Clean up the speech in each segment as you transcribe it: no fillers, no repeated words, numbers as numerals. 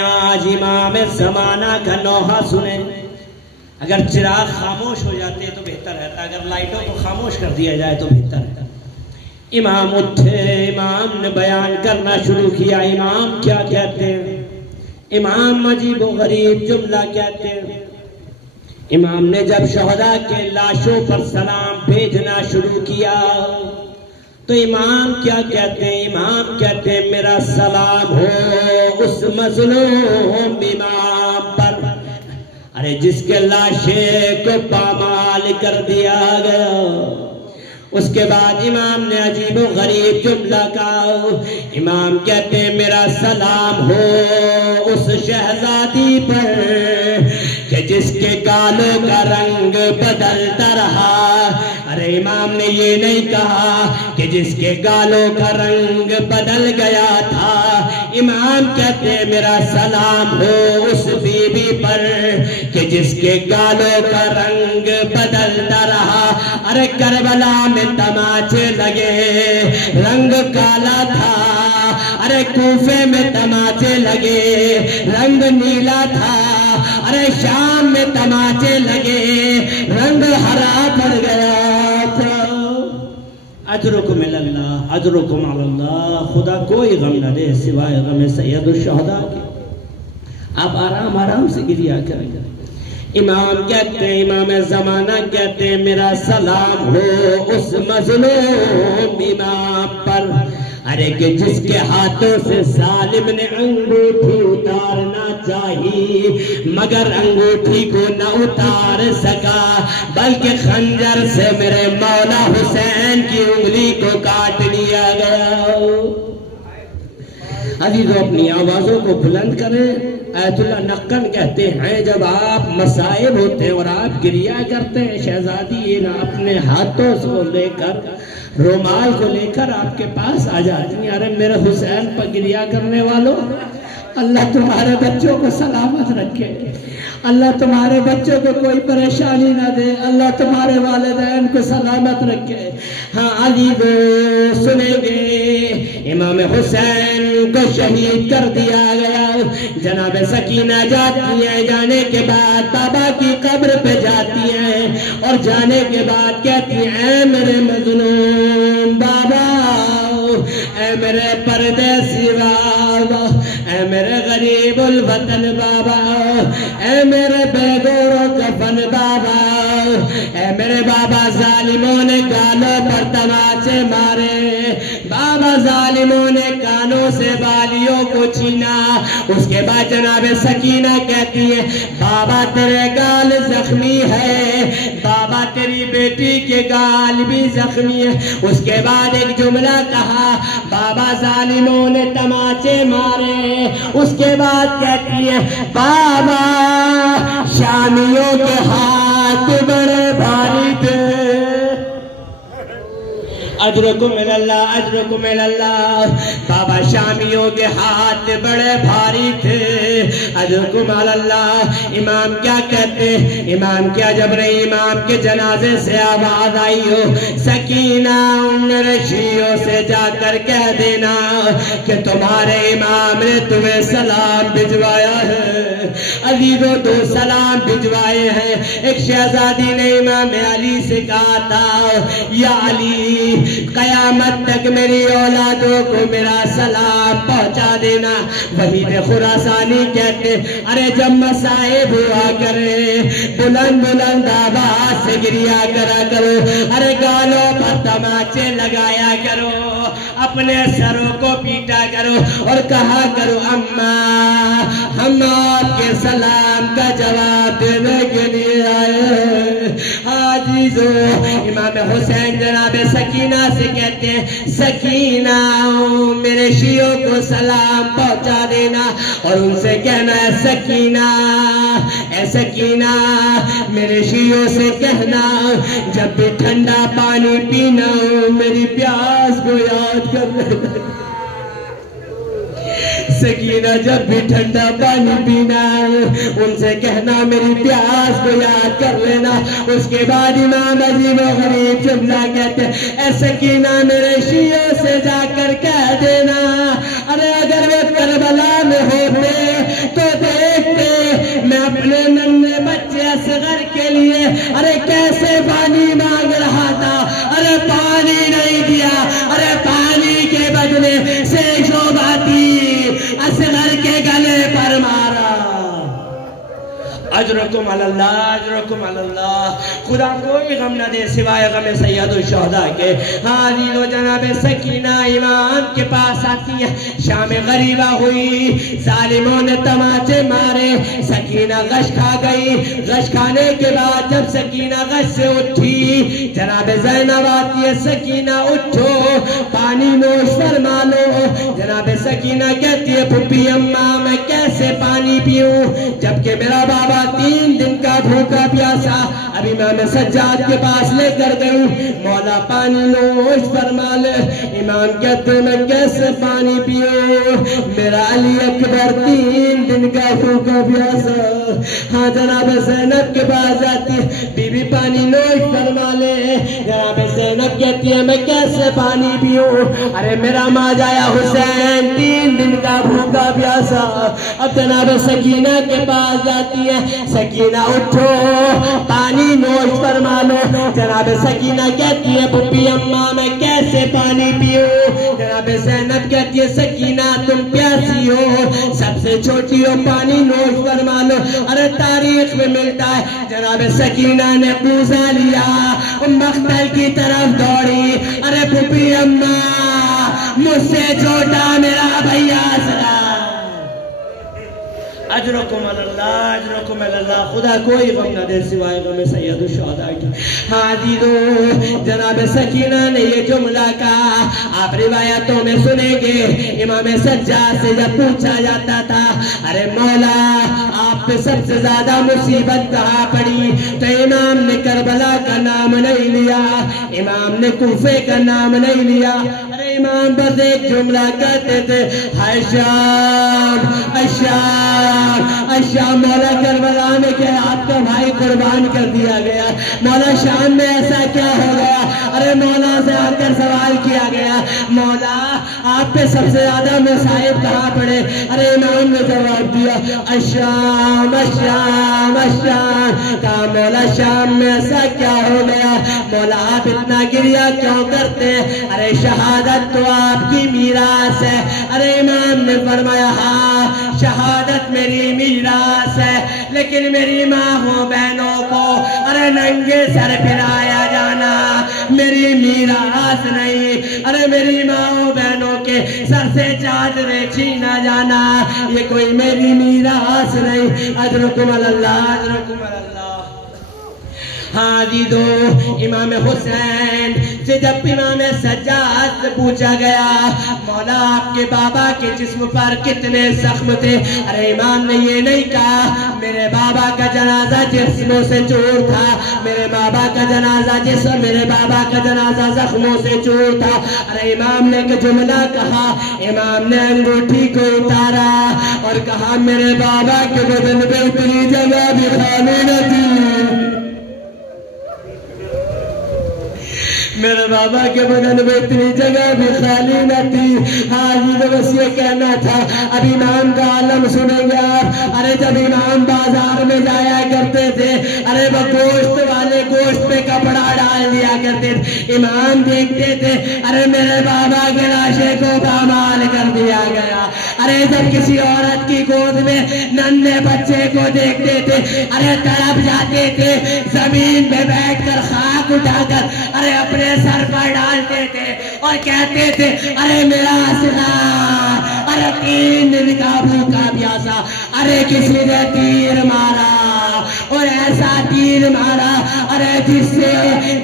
آج امام زمانہ کا نوحہ سنیں. اگر چراغ خاموش ہو جاتے تو بہتر رہتا، اگر لائٹوں کو خاموش کر دیا جائے تو بہتر رہتا. امام اٹھے، امام نے بیان کرنا شروع کیا. امام کیا کہتے ہیں؟ امام عجیب و غریب جملہ کہتے ہیں. امام نے جب شہداء کے لاشوں پر سلام بھیجنا شروع کیا تو امام کیا کہتے ہیں؟ امام کہتے ہیں میرا سلام ہو اس مظلوم امام پر، ارے جس کے لاشے کو پامال کر دیا گیا. اس کے بعد امام نے عجیب و غریب جملہ کہا. امام کہتے ہیں میرا سلام ہو اس شہزادی پر کہ جس کے گالوں کا رنگ بدلتا رہا. ارے امام نے یہ نہیں کہا کہ جس کے گالوں کا رنگ بدل گیا تھا. امام کہتے ہیں میرا سلام ہو اس بی بی پر کہ جس کے گالوں کا رنگ بدلتا رہا. ارے کربلا میں تماچے لگے، رنگ کالا تھا. ارے کوفے میں تماچے لگے، رنگ نیلا تھا. ارے شام میں تماچے لگے، رنگ ہرا پڑ گیا تھا. اجرکم اللہ، اجرکم علی اللہ. خدا کوئی غم نہ دے سوائے غم سید الشہداء کے. آپ آرام آرام سے گریا کریں. امام کہتے ہیں، امام زمانہ کہتے ہیں میرا سلام ہو اس مظلوم امام پر، ارے کہ جس کے ہاتھوں سے ظالم نے انگوٹھی اتارنا چاہی مگر انگوٹھی کو نہ اتار سکا، بلکہ خنجر سے میرے مولا حسین کی انگلی کو کاٹ لیا گیا. عزیزو اپنی آوازوں کو بلند کریں. آیت اللہ نقل کہتے ہیں جب آپ مصائب ہوتے ہیں اور آپ گریا کرتے ہیں، شہزادی یہ نہ اپنے ہاتھوں کو لے کر، رومال کو لے کر آپ کے پاس آ جاتی ہیں. ارے میرے حسین پر گریا کرنے والوں، اللہ تمہارے بچوں کو سلامت رکھے، اللہ تمہارے بچوں کو کوئی پریشانی نہ دے، اللہ تمہارے والدین کو سلامت رکھے. ہاں عزیز سنیں گے، امام حسین کو شہید کر دیا گیا. جناب سکینہ جاتی ہیں، جانے کے بعد بابا کی قبر پہ جاتی ہیں اور جانے کے بعد کہتی ہیں اے میرے مظلوم بابا، اے میرے پردیسی بابا، اے میرے غریب الوطن بابا، اے میرے بے گور و کفن بابا، اے میرے بابا ظالموں نے گالوں پر تماچے مارے، بابا ظالموں نے کانوں سے بالیوں کو چھینا. اس کے بعد جناب سکینہ کہتی ہے بابا تیرے گال زخمی ہے، بابا تیری بیٹی کے گال بھی زخمی ہے. اس کے بعد ایک جملہ کہا بابا ظالموں نے تماچے مارے. اس کے بعد کہتی ہے بابا شامیوں کے ہاتھ بڑے بھاری تھے. اجرکم اللہ، اجرکم اللہ. بابا شامیوں کے ہاتھ بڑے بھاری تھے. اجرکم اللہ. امام کیا کہتے ہیں؟ امام کیا جب نہیں امام کے جنازے سے آواز آئی ہو سکینہ میرے شیعوں سے جا کر کہہ دینا کہ تمہارے امام نے تمہیں سلام بھجوایا ہے. عزیزو دو سلام بھجوائے ہیں. ایک شہزادی نے امام علی سے کہا تھا یا علی قیامت تک میری اولادوں کو میرا سلام پہنچا دینا. وحید خراسانی کہتے ارے جب مصائب ہوا کرے بلند بلند آواز سے گریا کرا کرو، ارے گالوں پر تماچے لگایا کرو، اپنے سروں کو پیٹا کرو اور کہا کرو اماں ہم آپ کے سلام کا جواب دینے کے لیے آئے. عزیزو امام حسین جناب سکینہ سے کہتے ہیں سکینہ میرے شیعوں کو سلام پہنچا دینا اور ان سے کہنا ہے سکینہ، اے سکینہ میرے شیعوں سے کہنا جب بھی ٹھنڈا پانی پینا میری پیاس کو یاد کر لینا. سکینہ جب بھی ٹھنڈا پانی پینا ان سے کہنا میری پیاس کو یاد کر لینا. اس کے بعد امام عجیب و غریب جملہ کہتے ہیں اے سکینہ میرے شیعوں سے جا کر کہہ دینا ارے اگر وہ کربلا میں ہوتے اجرکم علی اللہ، اجرکم علی اللہ، خدا کوئی غم نہ دے سوائے غم سید الشہداء کے۔ حاضر و جناب سکینہ امام کے پاس آتی ہے، شام غریبہ ہوئی، ظالموں نے تماچے مارے، سکینہ غش کھا گئی، غش کھانے کے بعد جب سکینہ غش سے اٹھی، جناب زینب آتی ہے، سکینہ اٹھو پانی نوش فرما لو۔ جناب سکینہ کہتی ہے پھپھی اماں میں کیسے پانی پیوں جبکہ میرا بابا 3 دن کا بھوکا پیاسا، ابھی میں سجاد کے پاس لے کر گئی، مولا پانی نوش فرما لے۔ امام کہتے ہیں میں کیسے پانی پیوں، میرا علی اکبر 3 دن کا بھوکا پیاسا۔ ہاں جناب زینب کے پاس جاتی ہے، بی بی پانی نوش فرما لے۔ جناب زینب کہتی ہے میں کیسے پانی پیوں، ارے میرا ماجایا حسین 3 دن کا بھوکا پیاسا۔ اب جناب سکینہ کے پاس جاتی ہے، سکینہ اٹھو پانی نوش فرما لو۔ جناب سکینہ کہتی ہے پھپھی اماں میں کیسے پانی پیوں، جناب زینب کہتی ہے سکینہ تم پیاسی ہو، سب سے چھوٹی ہو، پانی نوش فرما لو۔ ارے تاریخ میں ملتا ہے جناب سکینہ نے بوزا لیا، مقتل کی طرف دوڑی، ارے پھپھی اماں مجھ سے چھوٹا میرا بھیا سرا۔ اجرکم علی اللہ، اجرکم علی اللہ، خدا کوئی غم نہ دے سوائے غم سید الشہداء کی۔ حاضرو جناب سکینہ نے یہ جملہ کہا، آپ روایتوں میں سنیں گے، امام سجاد سے جب پوچھا جاتا تھا ارے مولا آپ پہ سب سے زیادہ مصیبت کہاں پڑی، تو امام نے کربلا کا نام نہیں لیا، امام نے کوفے کا نام نہیں لیا، ارے امام بس ایک جملہ کہتے تھے ہائے شام الشام الشام، مولا کربلا میں کہ آپ کا بھائی قربان کر دیا گیا، مولا شام میں ایسا کیا ہو گیا، ارے مولا سے آ کر سوال کیا گیا مولا آپ پہ سب سے زیادہ مصائب کہاں پڑے، ارے امام نے جواب دیا الشام الشام الشام، کہا مولا شام میں ایسا کیا ہو گیا، مولا آپ اتنا گریہ کیوں کرتے ہیں، ارے شہادت تو آپ کی میراث ہے، ارے امام نے فرمایا ہاں شہادت میری میراث ہے، لیکن میری ماں بہنوں کو ارے ننگے سر پھرایا جانا میری میراث نہیں، ارے میری ماں بہنوں کے سر سے چادریں چھینا جانا یہ کوئی میری میراث نہیں۔ اجرکم علی اللہ، اجرکم علی اللہ۔ ہاں جی دو امام حسین سے جب امام سجاد سے پوچھا گیا مولا آپ کے بابا کے جسم پر کتنے زخم تھے، ارے امام نے یہ نہیں کہا میرے بابا کا جنازہ جسموں سے چور تھا، میرے بابا کا جنازہ زخموں سے چور تھا، ارے امام نے ایک جملہ کہا، امام نے انگوٹھی کو اتارا اور کہا میرے بابا کے بدن پہ اتنی جگہ بھی خالی نہ تھی، میرے بابا کے بدن میں اتنی جگہ بھی خالی نہ تھی۔ حاجی تو بس یہ کہنا تھا، اب امام کا عالم سنیں گے آپ، ارے جب امام بازار میں جایا کرتے تھے، ارے وہ گوشت والے گوشت پہ کپڑا ڈال دیا کرتے تھے، امام دیکھتے تھے ارے میرے بابا کے لاشے کو پامال کر دیا گیا، ارے جب کسی عورت کی گود میں ننھے بچے کو دیکھتے تھے ارے تڑپ جاتے تھے، زمین پہ بیٹھ کر خاک اٹھا کر ارے اپنے سر پر ڈالتے تھے اور کہتے تھے ارے میرا اسرار، ارے 3 دن کا بھوکا پیاسا، ارے کسی نے تیر مارا اور ایسا تیر مارا ارے جس سے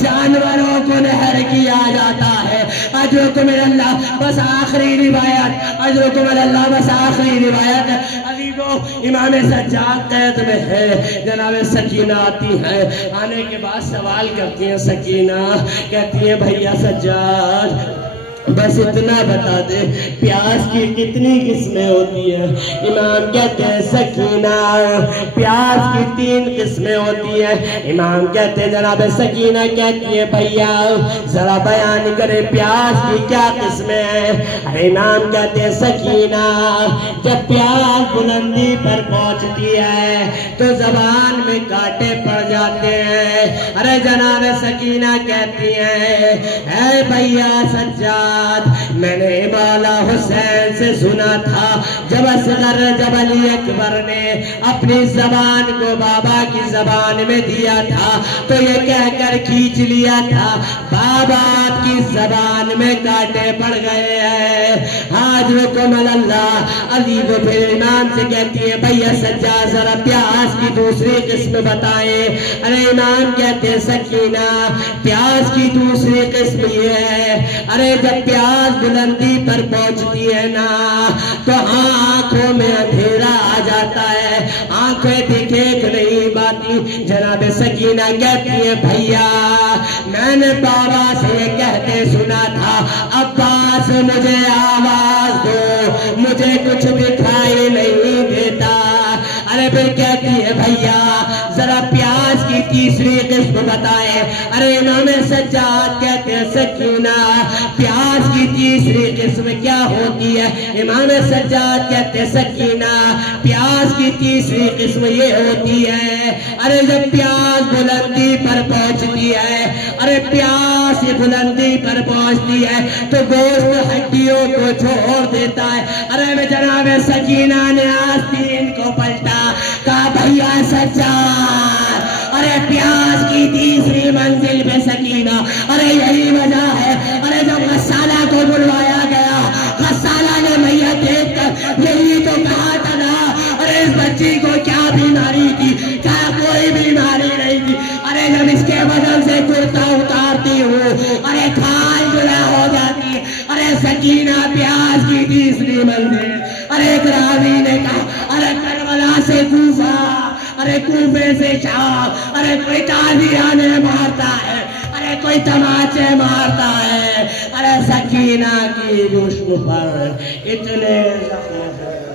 جانوروں کو نہر کیا جاتا ہے۔ اجرکم اللہ، بس آخری روایت، اجرکم اللہ، بس آخری روایت عزیزو امام سجاد قید میں ہے، جناب سکینہ آتی ہے، آنے کے بعد سوال کرتی ہیں سکینہ، کہتی ہیں بھیا سجاد بس اتنا بتا دے پیاس کی کتنی قسمیں ہوتی ہیں، امام کہتے ہیں سکینہ پیاس کی 3 قسمیں ہوتی ہیں، امام کہتے ہیں جناب سکینہ کہتی ہے بھیا ذرا بیان کرے پیاس کی کیا قسمیں ہیں، امام کہتے ہیں سکینہ جب پیاس بلندی پر پہنچتی ہے تو زبان میں کانٹے پڑ جاتے ہیں، ارے جناب سکینہ کہتی ہیں اے بھیا سجاد میں نے مولا حسین سے سنا تھا جب اصغر جب علی اکبر نے اپنی زبان کو بابا کی زبان میں دیا تھا تو یہ کہہ کر کھینچ لیا تھا بابا آپ کی زبان میں کانٹے پڑ گئے ہیں. حاضرکم اللہ. علی کو پھر امام سے کہتی ہے بھیا سجاد ذرا پیاس کی دوسری قسم بتائیں. ارے امام کہتے ہیں سکینہ پیاس کی دوسری قسم یہ ہے ارے جب پیاس بلندی پر پہنچتی ہے نا تو آنکھوں میں اندھیرا آ جاتا ہے, آنکھیں بھی دیکھ نہیں پاتی. جناب سکینہ کہتی ہے بھیا میں نے بابا سے یہ کہتے سنا تھا عباس مجھے آواز دو مجھے کچھ دکھائی نہیں دیتا. ارے پھر کہتی ہے بھیا ذرا پیاس کی تیسری قسم بتائے. ارے امام سجاد کہتے ہیں سکینہ پیاس کی تیسری قسم کیا ہوتی ہے. امام سجاد کہتے ہیں سکینہ پیاس کی تیسری قسم یہ ہوتی ہے ارے جب پیاس بلندی پر پہنچتی ہے ارے پیاس بلندی پر پہنچتی ہے تو گوشت ہڈیوں کو چھوڑ دیتا ہے. ارے میں جناب سکینہ نے آستین کو پلٹا کہا بھیا سجاد ارے پیاس کی تیسری منزل پہ سکینہ ارے یہی وجہ ہے. ارے جب غسالہ کو بلوایا گیا غسالہ نے میت دیکھ کر یہی تو کہا تھا نا ارے اس بچی کو کیا بیماری تھی کیا کوئی بیماری نہیں تھی. ارے جب اس کے بدن سے کرتا اتارتی ہوں ارے کھال جلا ہو جاتی ہے. ارے سکینہ پیاس کی تیسری منزل. ارے ایک راوی نے کہا ارے کربلا سے کوفہ ارے کوفے سے شام ارے کوئی تازیانے مارتا ہے ارے کوئی تماچے مارتا ہے. ارے سکینہ کی جسم پر اتنے زخم